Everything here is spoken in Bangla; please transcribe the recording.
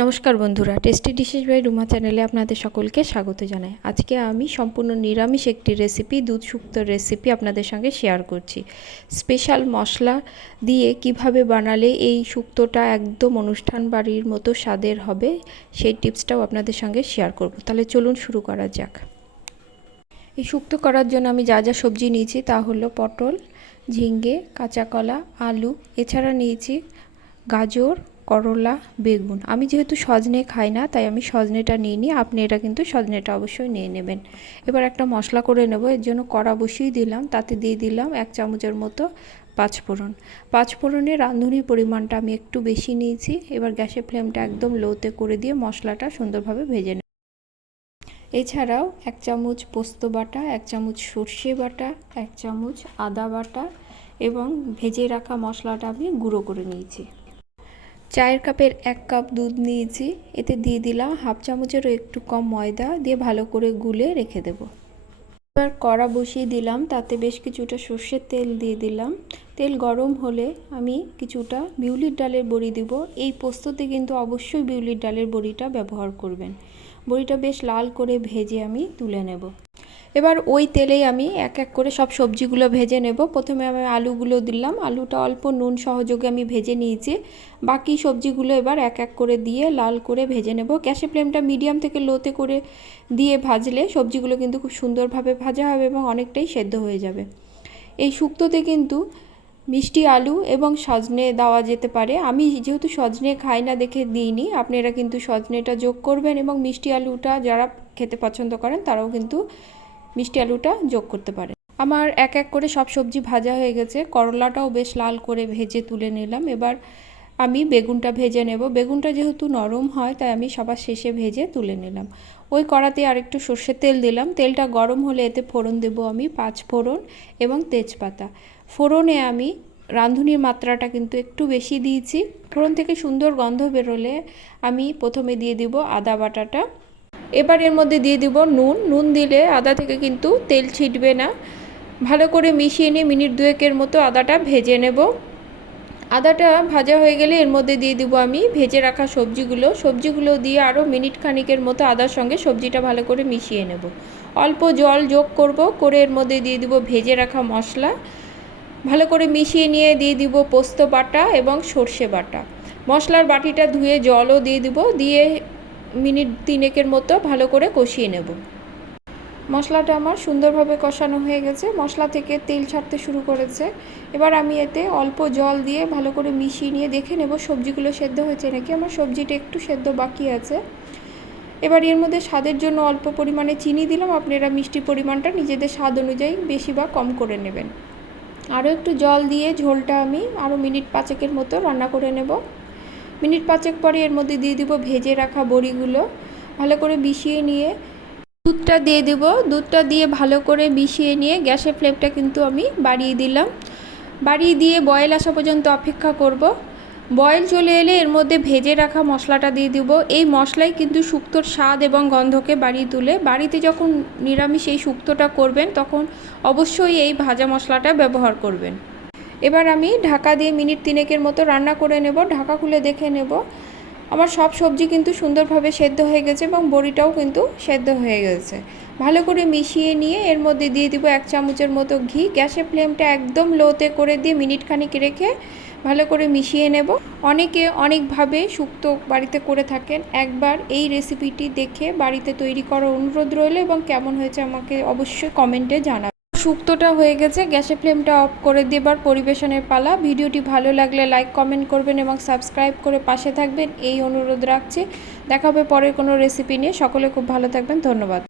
নমস্কার বন্ধুরা, টেস্টি ডিশেস বাই রুমা চ্যানেলে আপনাদের সকলকে স্বাগত জানাই। আজকে আমি সম্পূর্ণ নিরামিষ একটি রেসিপি, দুধ শুক্তোর রেসিপি আপনাদের সঙ্গে শেয়ার করছি। স্পেশাল মশলা দিয়ে কিভাবে বানালে এই শুক্তোটা একদম অনুষ্ঠান বাড়ির মতো স্বাদের হবে, সেই টিপসটাও আপনাদের সঙ্গে শেয়ার করব। তাহলে চলুন শুরু করা যাক। এই শুক্তো করার জন্য আমি যা যা সবজি নিয়েছি তা হলো পটল, ঝিঙ্গে, কাঁচা কলা, আলু, এছাড়া নিয়েছি গাজর, করলা, বেগুন। আমি যেহেতু সজনে খাই না তাই আমি সজনেটা নিইনি, আপনি এটা কিন্তু সজনেটা অবশ্যই নিয়ে নেবেন। এবার একটা মশলা করে নেব। এর জন্য কড়া বসিয়ে দিলাম, তাতে দিয়ে দিলাম 1 চামচের মতো পাঁচফোড়ন। পাঁচফোড়নের রাঁধুনির পরিমাণটা আমি একটু বেশি নিয়েছি। এবার গ্যাসের ফ্লেমটা একদম লোতে করে দিয়ে মশলাটা সুন্দরভাবে ভেজে নেব। এছাড়াও 1 চামচ পোস্ত বাটা, 1 চামচ সর্ষে বাটা, 1 চামচ আদা বাটা এবং ভেজে রাখা মশলাটা আমি গুঁড়ো করে নিয়েছি। চায়ের কাপের 1 কাপ দুধ নিয়েছি, এতে দিয়ে দিলাম 1/2 চামচেরও একটু কম ময়দা, দিয়ে ভালো করে গুলে রেখে দেব। এবার কড়া বসিয়ে দিলাম, তাতে বেশ কিছুটা সর্ষের তেল দিয়ে দিলাম। তেল গরম হলে আমি কিছুটা বিউলির ডালের বড়ি দিব। এই পোস্ততে কিন্তু অবশ্যই বিউলির ডালের বড়িটা ব্যবহার করবেন। বড়িটা বেশ লাল করে ভেজে আমি তুলে নেব। এবার ওই তেলেই আমি এক এক করে সব সবজিগুলো ভেজে নেব। প্রথমে আমি আলুগুলো দিলাম, আলুটা অল্প নুন সহযোগে আমি ভেজে নিয়েছি। বাকি সবজিগুলো এবার এক এক করে দিয়ে লাল করে ভেজে নেব। গ্যাসের ফ্লেমটা মিডিয়াম থেকে লোতে করে দিয়ে ভাজলে সবজিগুলো কিন্তু খুব সুন্দরভাবে ভাজা হবে এবং অনেকটাই সেদ্ধ হয়ে যাবে। এই শুক্তোতে কিন্তু মিষ্টি আলু এবং সজনে দেওয়া যেতে পারে। আমি যেহেতু সজনে খাই না দেখে দিইনি, আপনারা কিন্তু সজনেটা যোগ করবেন এবং মিষ্টি আলুটা যারা খেতে পছন্দ করেন তারাও কিন্তু মিষ্টি আলুটা যোগ করতে পারেন। আমার এক এক করে সব সবজি ভাজা হয়ে গেছে। করলাটাও বেশ লাল করে ভেজে তুলে নিলাম। এবার আমি বেগুনটা ভেজে নেব। বেগুনটা যেহেতু নরম হয় তাই আমি সবার শেষে ভেজে তুলে নিলাম। ওই কড়াতে আরেকটু সর্ষের তেল দিলাম। তেলটা গরম হলে এতে ফোড়ন দেব আমি 5 ফোড়ন এবং তেজপাতা। ফোড়নে আমি রাঁধুনির মাত্রাটা কিন্তু একটু বেশি দিয়েছি। ফোড়ন থেকে সুন্দর গন্ধ বেরোলে আমি প্রথমে দিয়ে দিব আদা বাটাটা। এবার এর মধ্যে দিয়ে দিব নুন। নুন দিলে আদা থেকে কিন্তু তেল ছিটবে না। ভালো করে মিশিয়ে নিয়ে মিনিট 2 মতো আদাটা ভেজে নেব। আদাটা ভাজা হয়ে গেলে এর মধ্যে দিয়ে দিব আমি ভেজে রাখা সবজিগুলো দিয়ে আরও মিনিট খানিকের মতো আদার সঙ্গে সবজিটা ভালো করে মিশিয়ে নেব। অল্প জল যোগ করব, করে এর মধ্যে দিয়ে দিব ভেজে রাখা মশলা। ভালো করে মিশিয়ে নিয়ে দিয়ে দিব পোস্ত বাটা এবং সর্ষে বাটা। মশলার বাটিটা ধুয়ে জলও দিয়ে দিব, দিয়ে মিনিট 3 মতো ভালো করে কষিয়ে নেব। মশলাটা আমার সুন্দরভাবে কষানো হয়ে গেছে, মশলা থেকে তেল ছাড়তে শুরু করেছে। এবার আমি এতে অল্প জল দিয়ে ভালো করে মিশিয়ে নিয়ে দেখে নেব সবজিগুলো সেদ্ধ হয়েছে নাকি। আমার সবজিটা একটু সেদ্ধ বাকি আছে। এবার এর মধ্যে স্বাদের জন্য অল্প পরিমাণে চিনি দিলাম। আপনারা মিষ্টির পরিমাণটা নিজেদের স্বাদ অনুযায়ী বেশি বা কম করে নেবেন। আরও একটু জল দিয়ে ঝোলটা আমি আরও মিনিট 5 মতো রান্না করে নেব। মিনিট 5 পরে এর মধ্যে দিয়ে দিব ভেজে রাখা বড়িগুলো। ভালো করে মিশিয়ে নিয়ে দুধটা দিয়ে দেব। দুধটা দিয়ে ভালো করে মিশিয়ে নিয়ে গ্যাসের ফ্লেমটা কিন্তু আমি বাড়িয়ে দিলাম। বাড়িয়ে দিয়ে বয়েল আসা পর্যন্ত অপেক্ষা করব। বয়েল চলে এলে এর মধ্যে ভেজে রাখা মশলাটা দিয়ে দেব। এই মশলাই কিন্তু শুক্তোর স্বাদ এবং গন্ধকে বাড়িয়ে তোলে। বাড়িতে যখন নিরামিষ এই শুক্তোটা করবেন তখন অবশ্যই এই ভাজা মশলাটা ব্যবহার করবেন। এবার আমি ঢাকা দিয়ে মিনিট 3 মতো রান্না করে নেব। ঢাকা খুলে দেখে নেব আমার সব সবজি কিন্তু সুন্দরভাবে সেদ্ধ হয়ে গেছে এবং বড়িটাও কিন্তু সেদ্ধ হয়ে গেছে। ভালো করে মিশিয়ে নিয়ে এর মধ্যে দিয়ে দিব 1 চামচের মতো ঘি। গ্যাসের ফ্লেমটা একদম লোতে করে দিয়ে মিনিট খানিক রেখে ভালো করে মিশিয়ে নেব। অনেকে অনেকভাবে শুক্তো বাড়িতে করে থাকেন। একবার এই রেসিপিটি দেখে বাড়িতে তৈরি করার অনুরোধ রইল এবং কেমন হয়েছে আমাকে অবশ্যই কমেন্টে জানাবেন। শুক্তোটা হয়ে গেছে, গ্যাসের ফ্লেমটা অফ করে দেবার পরিবেশনের পালা। ভিডিওটি ভালো লাগলে লাইক কমেন্ট করবেন এবং সাবস্ক্রাইব করে পাশে থাকবেন এই অনুরোধ রাখছি। দেখা হবে পরের কোনো রেসিপি নিয়ে। সকলে খুব ভালো থাকবেন। ধন্যবাদ।